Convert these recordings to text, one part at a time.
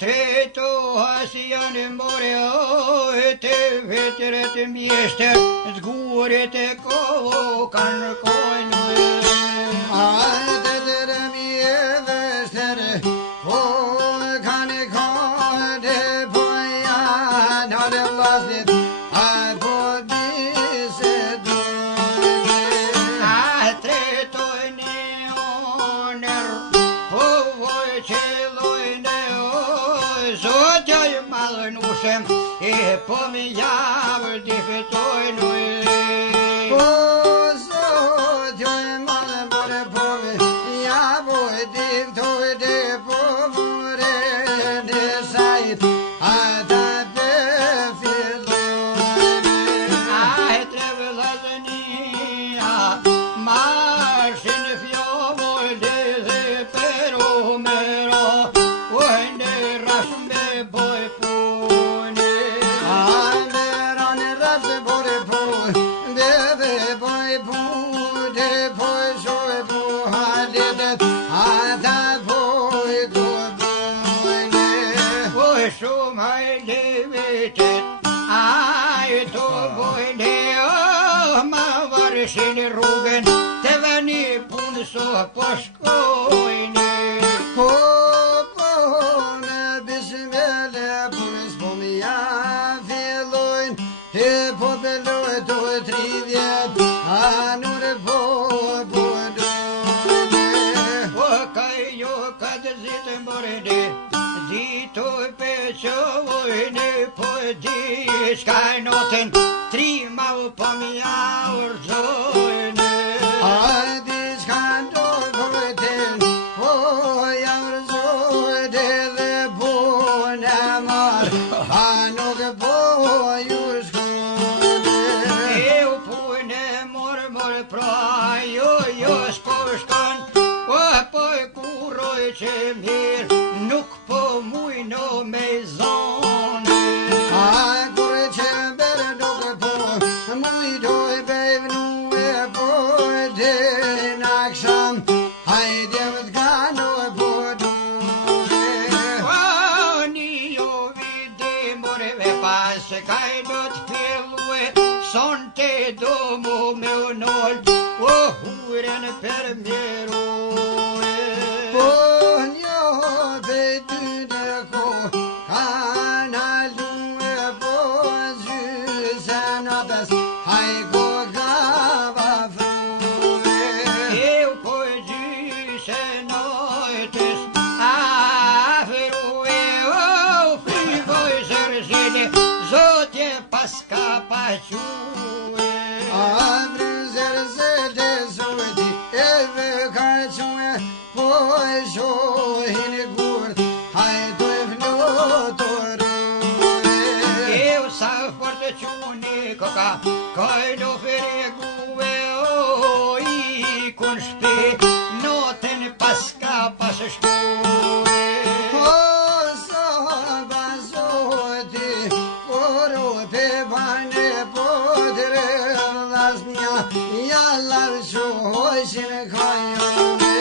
treto hasijanë more të vetëret mjeshtër zgurit e kokan kojnë Ajde dere mjeshtër kokan kojnë po janë hale vlasnit po biset treto një oner po voj qelojnë Zotjaj malënushem e po mi javë difetojnë Po zotjaj malë more po mi javë difetojnë po more në sajt ata befillojnë treve lazënia marshin fjovojnë dhe pero mero ojnë rashme boj pune Veran rafse bore po deve boj pude po shoj po haletet ata boj do bojne Oj shumë hajde vetet Aj të bojnë ma varshin rrugën Të veni punë so po shkojnë Po në bismele punës po mi ja fillojnë Të po beloj të 30 anur po budojnë Po kaj jo këtë zitë mërëni Dito peqovojnë Po di shkaj notën Tri mau po mi aurëzojnë Ajdi s'kando vojten, po javërzojte dhe po në marë, pa nuk po ju shkone. Eu punë morë pra jo s'po shkon Po kuroj që mirë nuk po mujno me zonë A kur që bërë nuk po, mujdoj bevnu e po dhe në aksham, hajde më t'kano e po dune. Një jo vide morëve pas kaj do t'fillue Son të do mu me unol O huren për mjerue Po një betyne ko kanalu e po zhysen apes hajko gava frue Eu po gjyshe nojtës afrue O frigoj zërzile Zotje paska pa quë Andrëzer zëlte zoti e vëkaque po e shohin e gurt hajto e flotore Eu sa fort quni koka Kajdo fregue o I kun shpi Noten paska pas shkue Po soba zoti Koro pe bane podre Lasnja Jalla shoshin kajone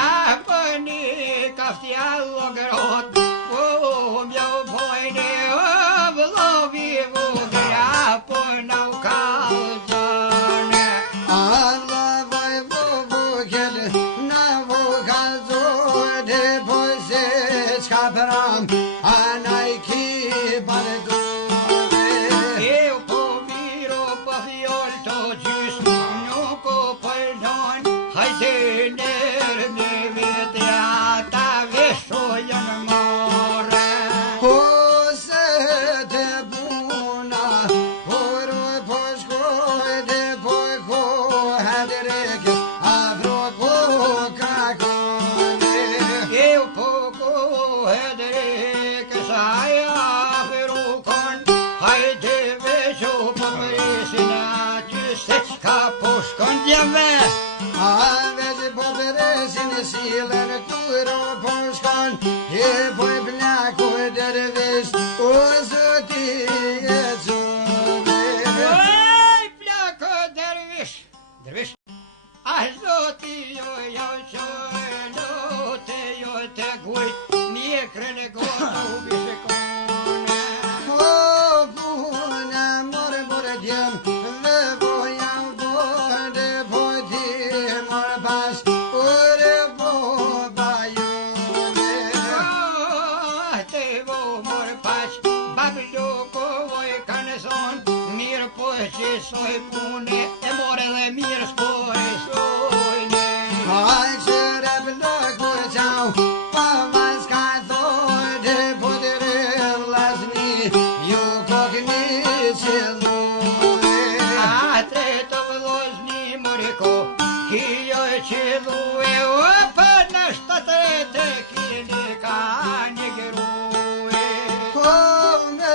Apëni kafti allo grot O mjau pojne o vlovi vugre Apën au kalzane Allah vaj vokel Na vokal zode Po se qka pram Anaj ki bardone Eu po miro po fjoll të gjys Nuk o pëllon Hajde nërë me vete Ata veshojën more Po se te puna Poro po shkojde Po kohet rekes Afro ko kakone Eu po kohet rekes Aja ferukon Hajde vesho po presin Aty se qka po shkon djeve Avezi po peresin silen Kuro po shkon E po e plaku dervish O zoti e zove Oj, plako dervish Dervish Ah, zoti jo qojnë Te jo te gujt Mjekrën e gotë kësoj pune e more dhe mirë s'pore sojnë. Ai qëre blëku qau, pa mas ka thoj dhe putere vlasni, ju kokni qëllue. A tretë vlozni moriko, kijo e qëllue, o për në shtatëre të kini ka një gërue. Ko me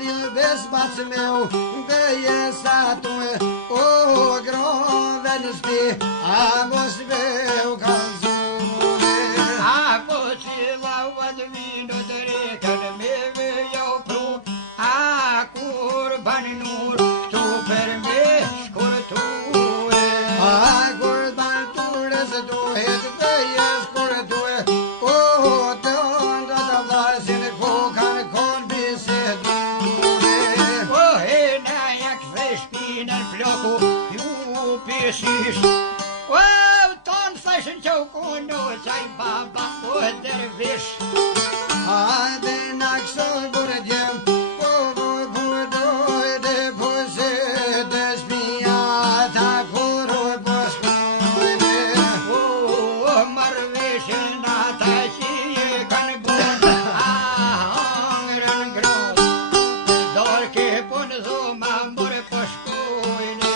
lilbes bacë meu, beje statue, o grove në shpi, a mos meu kalzue. A po cila vëd vino të rekën me vëjau pru, a kur bani nur, këtu për me shkurtue. A kur ban ture se duhet beje shkurtue, o të onda të vlasin kokan kon bisedue. O e na jak dhe shpinën floku, ju pesish. O ton thashën që u kono qaj baba, o dervish. A dhe na kështoj bure djem, po doj dhe po se dhe shpia ta kuroj po shkojne. O marveshën ata që je kanë bunë, a hangrën gronë, dorë ke punë zoma more po shkojnë.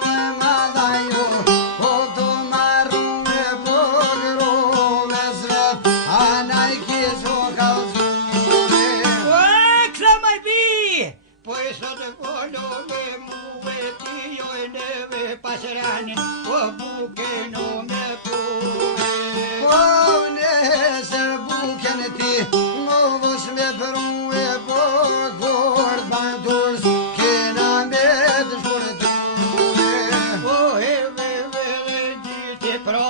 Me madaju, po të marru me pogrove svet, anaj kisho kalzune. O kësa maj bi, po e sot volo me muve ti joj neve pasranin, o buke no me puve. Po nesër buken ti, movës me prue, po kord bandurs, kena me të shkurtue. O e veve dhe diti pra,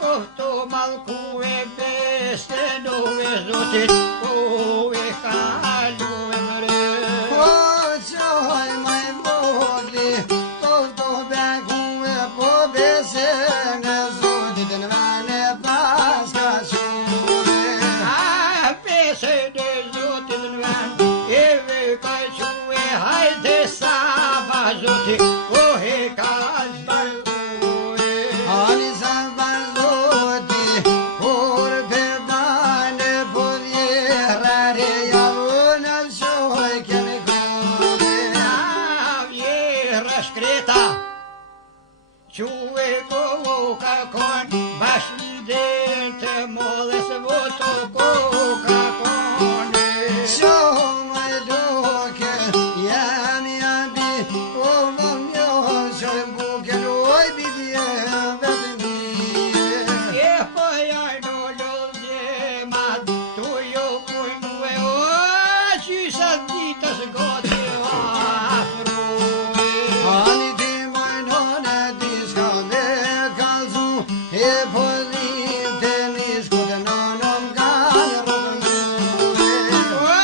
kofto malku e beste nove zotit, o e kalu e mre. Po qoj maj vogli, kofto bekue, po besen e zotit në vene pas ka qune. A pese de zotit në vend, e ve ka que, hajde sa va zotit, o e ka zbarue. Ani sa vazhdoti, kur për bane po vjerare, javë në shoj kemi kone. A vjera shkreta, que koka kon, bash një del të molles voto koka kone. Shumë e doke, jam jabi, o vëm jo, shoj buken, oj bidje vetë mije. E po jarno lodhje mat, tu jo kujnue, o qysa ditës goti afrue. Ani ti mojnone ti shka me kalzu, e po lim të mishku të nonom kanë rrugën. O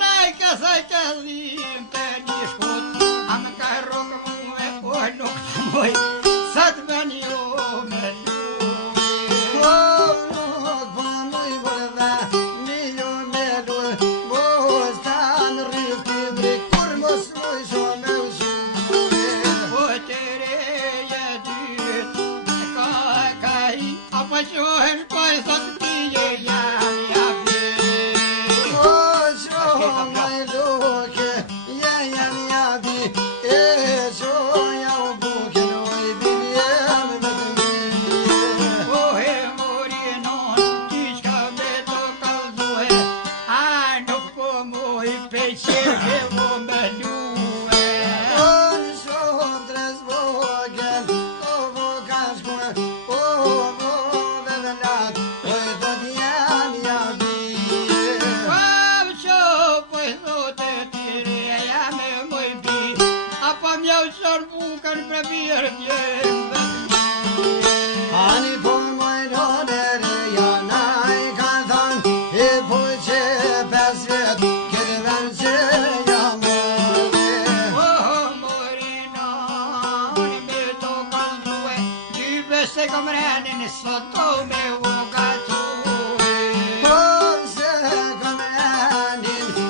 rajka sa që dhim të një shkut, am ka rogë muve, o nuk të moj, sa të ben jo me luve. O nuk po muj bërë dhe, një me luë, bo stanë rrifti mri, kur mos muj shumë me ushuve. O të reja dyt, ka i, apo qohen po e thot pije jam jabi. O shumë e luke, jam jabi, e qoja u buke, oj biljem vetë mije. O e mori non, ti qka me të kalzue, a nuk po moj pe qerke vo me lue. O shumë tres vogel, o vo ka shkue, o vo dhe velat, oj të jam jabi. Am qo po e thote tire, jam e moj bi, apo mjau qër bukan për birë djem vetë mije. Ani po mojnone reja na i kanë thonë, e po që 5 vjet, këtë vend që jam mërë. O mori non, me to kalzue, gjybe se kom renin, sot do me u gatue. Po se kom endin,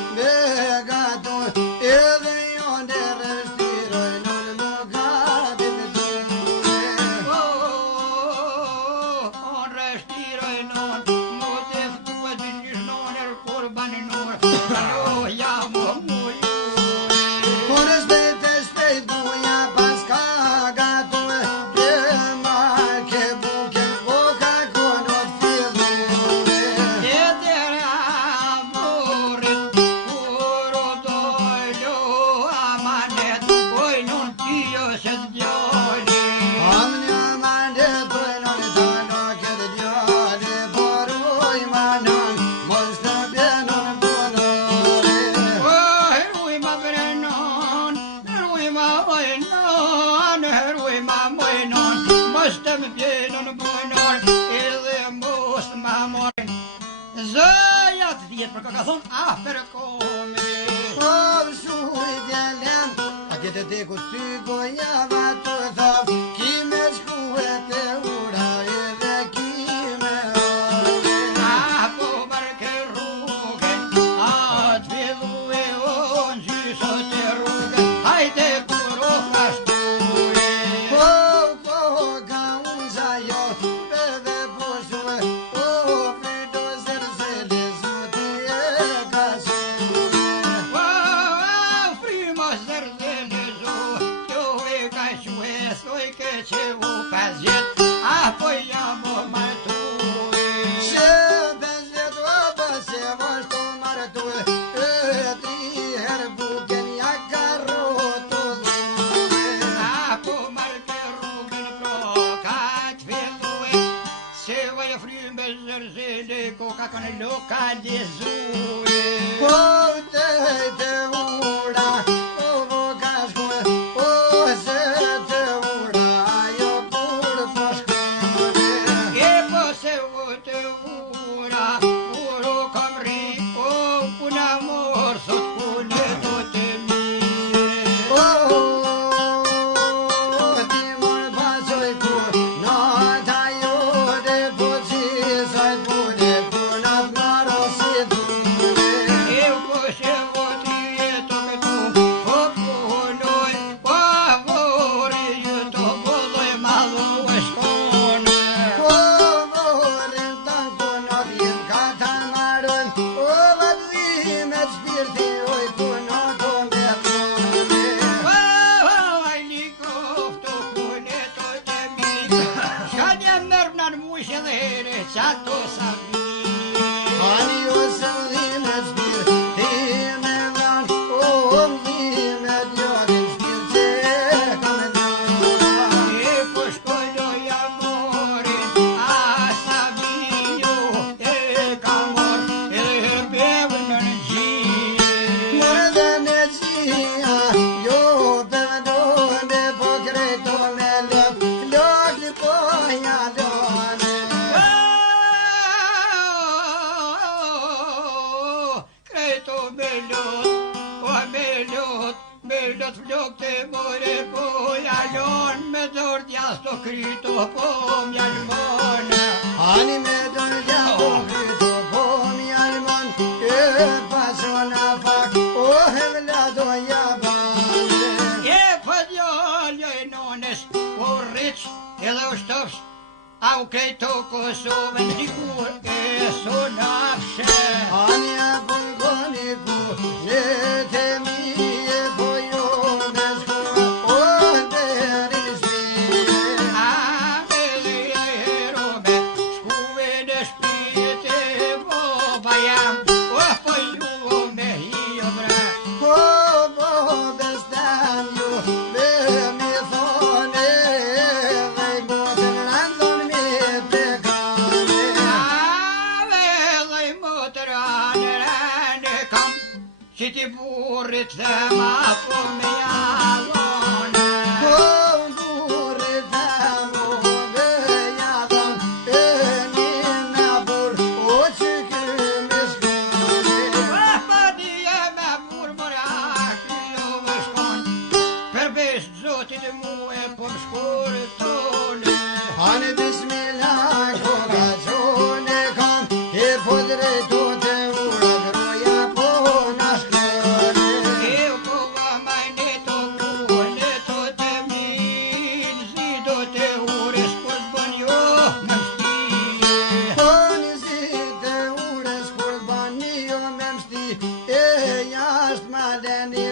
për ka thonë për komi. Shuj djelem, a këtë te ku ty goja va të thav, kime shkuhe te ura edhe kime ove. Po barke rrugën, atë fillu e onë gjysot e rrugën, hajde kuro ka shkure. Ko ka unë zajo, beve po shue, frido zerzele zote e ka shue. Frumos zërzele zo, kjo e ka shue, soj ke që u 50, apo jam o martue. She 50 oba se vashto martue, e 3 herë buken ja ka rotullu. Apo marke rrugën pro ka të fillue, se vaj fryme zërzele koka kanë lokalizue. Te ura, ka shkue, se te ura, jo kur po shkue. E po se u të ura, uro kam ri, puna mor sot pune do të mire. Ti mor pasoj kur, nata jote po qisoj pune, punat maro si dure. Eu po se u të jeto këtu, po punoj, po vori jeto bolloj mallu e shkone. Vorin tan punot jem ka ta maron, vathimet shpirti oj punot o me thone. Ai nikofto pune to të mi, shka një mërë në mushë dhe here, qato sa mi. Ani o sëllimet shpirti me dhan, mdhimet jodin shpirti e kam dhan. E po shkoj doja morin, asa vinjo e ka mor, edhe bevë në gjie. More dhe në gjia, jo përdone po krejto me lop, flokli po jalone. Kreto me lot flok të more po jalon, me dort jasto kryto po mjalmone. Ani me dërgja po kryto po mjalmon, e pasona fak, e vlado jabane. E pëdjallja e nones, po rriq edhe u shtofsh, au krejto Kosovën dikur e sonafshe. Ani a pulgoni ku, jete mi e po jo me shkua, derin shpire. Me dhe rome, shkuve në shpite, boba jam, po ju me hio bre. Bestem ju, be mi thone, dhe i botën randon mi pekane. Velej motër anë kam, që ti burrit dhe ma po me jalone. Burit e mu be jadon, e një me bur, o që këmi shkone. Pa dje me murmurak jo më shkon, përveç zotit mu e po më shkurtone. Hani bismillah, koka qone kam, e po drejto te urat, roja po na shkone. Eu po vamajne to kune to të min, zi do të ures kur t'bën jo më mështije. Oni zi te ures kur bani jo me mshti, e jashtë maleni